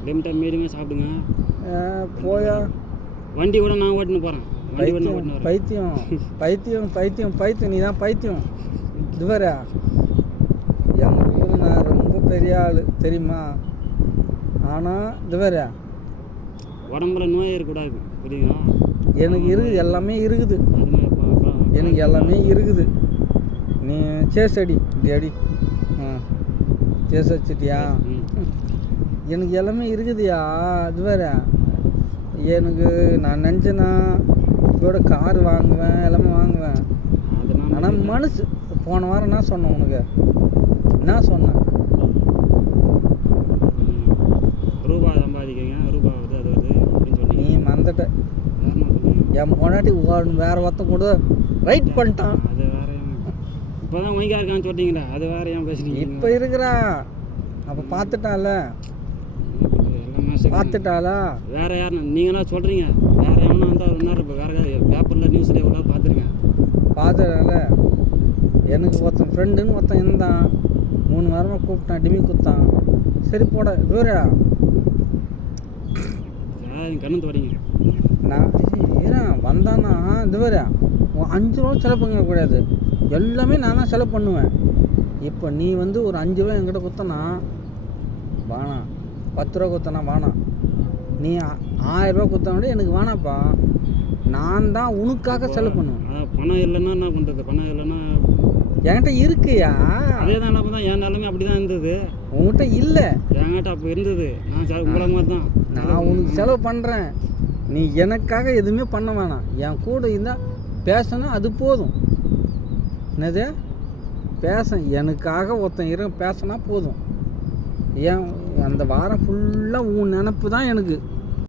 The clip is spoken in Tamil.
லிமிட்டாக மீடியமாக சாப்பிடுங்க. போயா வண்டி கூட நான் ஓட்டுன்னு போகிறேன். வண்டி கூட நான் ஓட்டுன்னு வரேன். பைத்தியம் பைத்தியம் பைத்தியம் பைத்தியம். நீ தான் பைத்தியம். இது வேற எங்கள் ஊர் நான் ரொம்ப பெரிய ஆள் தெரியுமா? ஆனால் இது வேற உடம்புல நோய் இருக்கக்கூடாது, புரியுங்களா? எனக்கு இருக்குது, எல்லாமே இருக்குது. அது மாதிரி எனக்கு எல்லாமே இருக்குது. நீ சேஸ் அடி, இப்படி அடி. சேஸ் வச்சுட்டியா? எனக்கு எல்லாமே இருக்குதுயா. அது வேற எனக்கு நான் நினச்சேன்னா இதோட கார் வாங்குவேன், எல்லாமே வாங்குவேன். ஆனால் மனசு போன வாரம் என்ன சொன்னேன் உனக்கு? என்ன சொன்னேன்? ரூபா சம்பாதிக்கிறீங்க, ரூபா வருது, அது வருது அப்படின்னு சொல்லி நீ மறந்துட்ட. என் பொண்டாட்டி வேற ஒருத்தன் கூட ரைட் பண்ணிட்டான். அது வேற இப்போ தான் மைக்கா இருக்கான்னு சொல்லிட்டீங்களா? அது வேற ஏன் பேசுறீங்க? இப்போ இருக்கிறான். அப்போ பார்த்துட்டால, பார்த்துட்டாளா? வேற யாருன்னு நீங்களா சொல்கிறீங்க? வேற எவனா வந்தால் ஒரு நேரம் இப்போ வேற பேப்பரில் நியூஸில் எவ்வளோ பார்த்துருக்கேன். பார்த்ததால எனக்கு ஒருத்தன் ஃப்ரெண்டுன்னு ஒருத்தன் இருந்தான். 3 வாரமாக கூப்பிட்டான், டிமி குத்தான். சரி போட தூரா கண்ணு தொடங்க. நான் ஏன்னா வந்தான்னா இது வேற 5 ரூபா செலவு பண்ணக்கூடாது, எல்லாமே நான் தான் செலவு பண்ணுவேன். இப்போ நீ வந்து ஒரு 5 ரூபா என்கிட்ட கொடுத்தனா வேணாம், 10 ரூபா கொடுத்தனா வேணாம், நீ 1000 ரூபா கொடுத்தா கூட எனக்கு வேணாப்பா. நான் தான் உனக்காக செலவு பண்ணுவேன். பணம் இல்லைன்னா என்ன பண்ணுறது? பணம் இல்லைன்னா என்கிட்ட இருக்குயா. அதே தான் என்ன பண்ணால் என் நிலைமை அப்படி தான் இருந்தது. உங்கள்கிட்ட இல்லை, என்கிட்ட அப்போ இருந்தது. நான் உங்களை மாதிரி தான். நான் உனக்கு செலவு பண்ணுறேன், நீ எனக்காக எதுவுமே பண்ண வேணாம். என் கூட இருந்தால் பேசணும், அது போதும். என்னது பேச எனக்காக ஒருத்தன் பேசினா போதும். ஏன் அந்த வாரம் ஃபுல்லாக உன் நினப்பு தான் எனக்கு.